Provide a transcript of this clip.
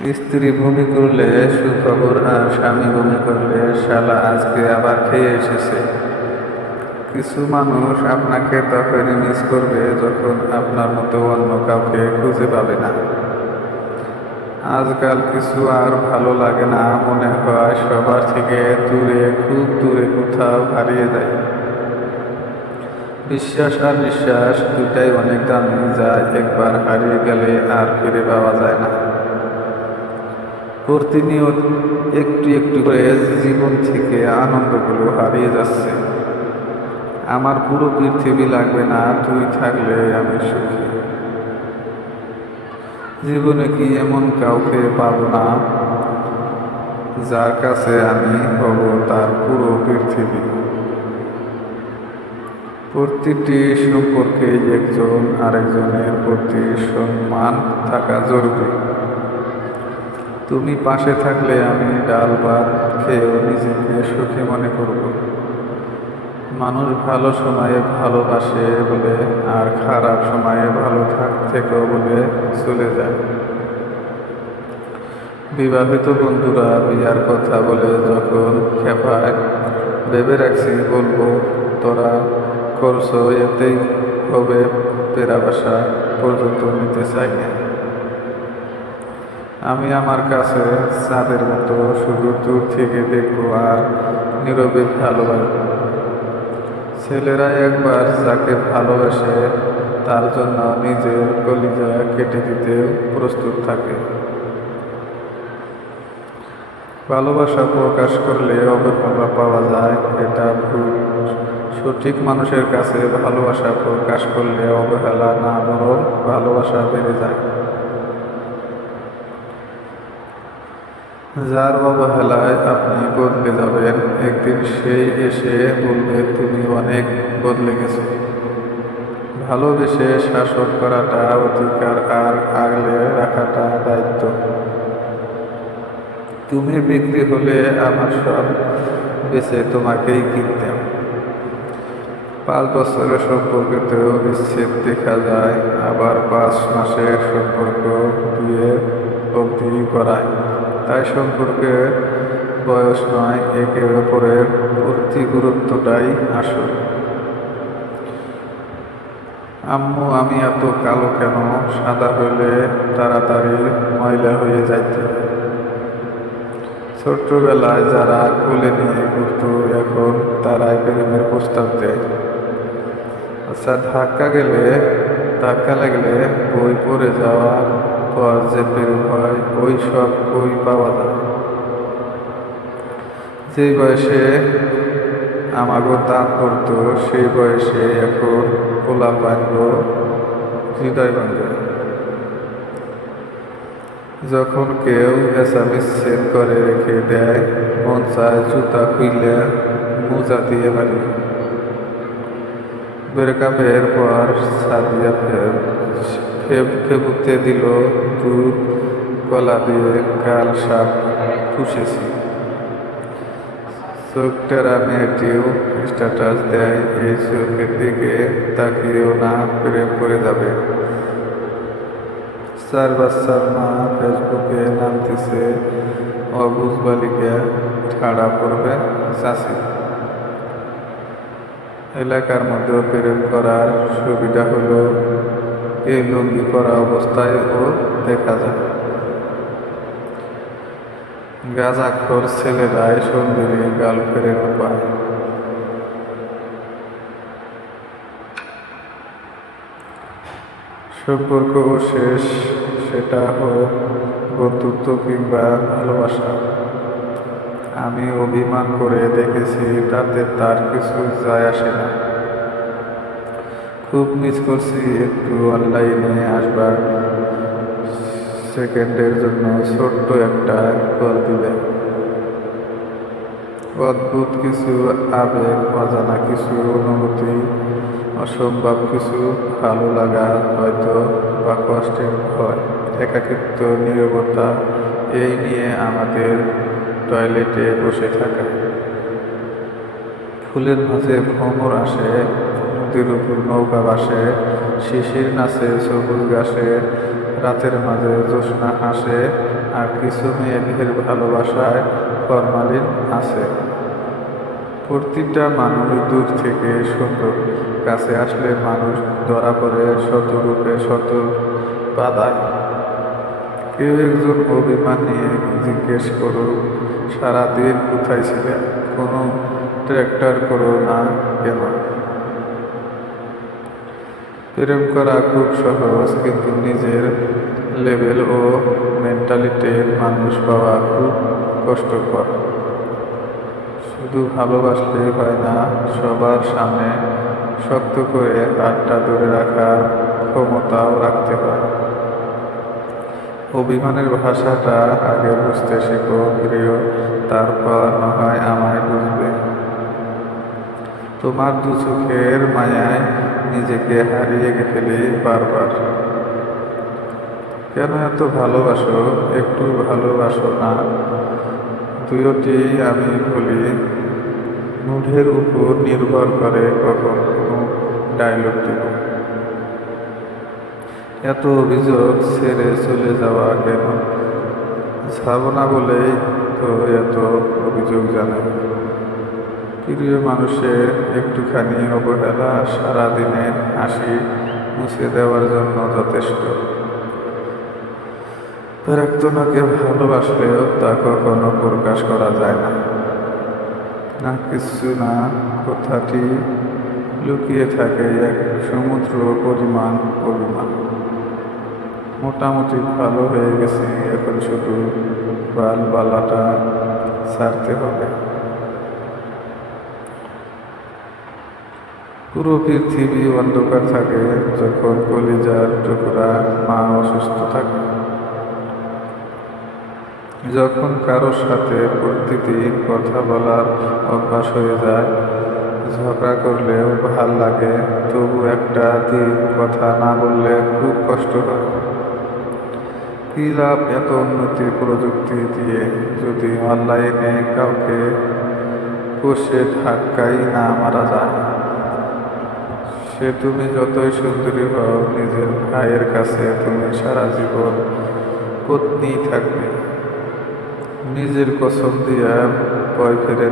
স্ত্রী বমি করলে সুখবর, আর স্বামী বমি করলে শালা আজকে আবার খেয়ে এসেছে। কিছু মানুষ আপনাকে তখনই মিস করবে যখন আপনার মতো অন্য কাউকে খুঁজে পাবে না। আজকাল কিছু আর ভালো লাগে না, মনে হয় সবার থেকে দূরে, খুব দূরে কোথাও হারিয়ে যায়। বিশ্বাস আর নিঃশ্বাস দুটাই অনেক দামি, যা একবার হারিয়ে গেলে আর ফিরে পাওয়া যায় না। প্রতিনিয়ত একটু একটু করে জীবন থেকে আনন্দগুলো হারিয়ে যাচ্ছে। আমার পুরো পৃথিবী লাগবে না, তুই থাকলে আমি সুখী। জীবনে কি এমন কাউকে পাবো না যার কাছে আমি হব তার পুরো পৃথিবী। প্রতিটি সম্পর্কে একজন আরেকজনের প্রতি সম্মান থাকা জরুরি। তুমি পাশে থাকলে আমি ডাল ভাত খেয়েও নিজেকে সুখী মনে করব। মানুষ ভালো সময়ে ভালোবাসে বলে, আর খারাপ সময়ে ভালো থেকেও বলে চলে যায়। বিবাহিত বন্ধুরা বিয়ার কথা বলে যখন খেপায়, ভেবে রাখছি বলবো তোরা করছো এতেই হবে, পেরাবাসা পর্যন্ত নিতে চাই না। আমি আমার কাছে চাঁদের মতো শুধু দূর থেকে দেখবো আর নীরবে ভালোবাসবো। ছেলেরা একবার যাকে ভালোবাসে তার জন্য নিজের কলিজা কেটে দিতে প্রস্তুত থাকে। ভালোবাসা প্রকাশ করলে অবহেলা পাওয়া যায়, এটা ভুল। সঠিক মানুষের কাছে ভালোবাসা প্রকাশ করলে অবহেলা না, বরং ভালোবাসা বেড়ে যায়। যার অবহেলায় আপনি বদলে যাবেন, একদিন সেই এসে বলবে তুমি অনেক বদলে গেছো। ভালোবেসে শাসন করাটা অধিকার, আর আগলে রাখাটা দায়িত্ব। তুমি বিক্রি হলে আমার সব বেঁচে তোমাকেই কিনতাম। 5 বছরের সম্পর্কেতেও বিচ্ছেদ দেখা যায়, আবার 5 মাসের সম্পর্ক বিয়ে অবধি করায়। তাই সম্পর্কে বয়স নয়, একে অপরের প্রতি গুরুত্বটাই আসল। আম্মু আমি এত কালো কেন, সাদা হইলে তাড়াতাড়ি ময়লা হয়ে যাইত। ছোট্টবেলায় যারা কোলে নিয়ে ঘুরত, এখন তারাই প্রেমের প্রস্তাব দেয়। আচ্ছা, ধাক্কা লাগলে বই পড়ে যাওয়ার পর যে প্রেম হয়, ওই সব বই পাওয়া যায়। যে বয়সে আমাগো দাঁত পড়তো, সেই বয়সে এখন পোলা পাইল হৃদয় ভাঙে। যখন কেউ এসামিস করে রেখে দেয়, মন চায় জুতা খুইলে মোজা দিয়ে মারি। ব্রেকআপের পর সাদিয়া ফেবুতে দিল দুধ, কলা দিয়ে গাল সাপ পুষেছি। চোখটারা মেয়েটিও স্ট্যাটাস দেয়, এই চোখের দিকে তাকিয়েও না, প্রেম করে যাবে। 4 বাচ্চার মা ফেসবুকে নামতেছে, অবুঝ বালিকা ঠাড়া পড়বে চাষি। এলাকার মধ্যে প্রেম করার সুবিধা হলো এই লুঙ্গি পরা অবস্থায় ও দেখা যায়। গাঁজাখোর ছেলেরাই সুন্দরী গার্লফ্রেন্ড পায়। সম্পর্ক শেষ, সেটা হোক বন্ধুত্ব কিংবা ভালোবাসা। আমি অভিমান করে দেখেছি, তাতে তার কিছু যায় আসে না। খুব মিস করছি, একটু অনলাইনে আসবার সেকেন্ডের জন্য ছোট্ট একটা কল দিবে। অদ্ভুত কিছু আবেগ, অজানা কিছু অনুভূতি, অসম্ভব কিছু ভালো লাগা হয়তো, বা কষ্টের ভয়, একাকিত্ব, নীরবতা, এই নিয়ে আমাদের টয়লেটে বসে থাকা। ফুলের মাঝে ভ্রমর আসে, নদীর উপর নৌকা ভাসে, শিশির নাচে সবুজ ঘাসে, রাতের মাঝে জ্যোৎস্না হাসে, আর কিছু মেয়েদের ভালোবাসায় ফরমালিন আছে। প্রতিটা মানুষ দূর থেকে সুন্দর, কাছে আসলে মানুষ ধরা পড়ে শত রূপে শত বাধায়। কেউ একজন অভিমান নিয়ে জিজ্ঞেস করুক, সারাদিন কোথায় ছিলে, কোনো ট্র্যাক্টর করো না কেন? প্রেম করা খুব সহজ, কিন্তু নিজের লেভেল ও মেন্টালিটির মানুষ পাওয়া খুব কষ্টকর। শুধু ভালোবাসলেই হয় না, সবার সামনে শক্ত করে হাতটা ধরে রাখার ক্ষমতাও রাখতে হয়। অভিমানের ভাষাটা আগে বুঝতে শেখো প্রিয়, তারপর না হয় আমায় বুঝবে। তোমার দু চোখের মায়ায় নিজেকে হারিয়ে ফেলি বারবার। কেন এত ভালোবাসো, একটু ভালোবাসো না? দুইটি আমি বলি, মুডের উপর নির্ভর করে কখন কোনো ডায়লগ দিব। এত অভিযোগ ছেড়ে চলে যাওয়া কেন? যাব না বলেই তো এত অভিযোগ জানাই। প্রিয় মানুষের একটুখানি অবহেলা সারাদিনের হাসি মুছে দেওয়ার জন্য যথেষ্ট। প্রাক্তনাকে ভালোবাসলেও তা কখনো প্রকাশ করা যায় না। না কিছু না, কথাটি লুকিয়ে থাকে এক সমুদ্র পরিমাণ অভিমান। মোটামুটি ভালো হয়ে গেছি, এখন শুধু বালবালাটা ছাড়তে হবে। পুরো পৃথিবী অন্ধকার থাকে যখন কলিজার টুকরা মা অসুস্থ থাকে। যখন কারোর সাথে প্রতিদিন কথা বলার অভ্যাস হয়ে যায়, ঝগড়া করলেও ভাল লাগে, তবু একটা দিন কথা না বললে খুব কষ্ট হয়। কি লাভ এত উন্নতি প্রযুক্তি দিয়ে যদি অনলাইনে কাউকে কষে ধাক্কাই না মারা যায়? সে তুমি যতই সুন্দরী হও, নিজের ভাইয়ের কাছে তুমি সারা জীবন পত্নী থাকবে। নিজের কসম দিয়া বয়ফ্রেন্ড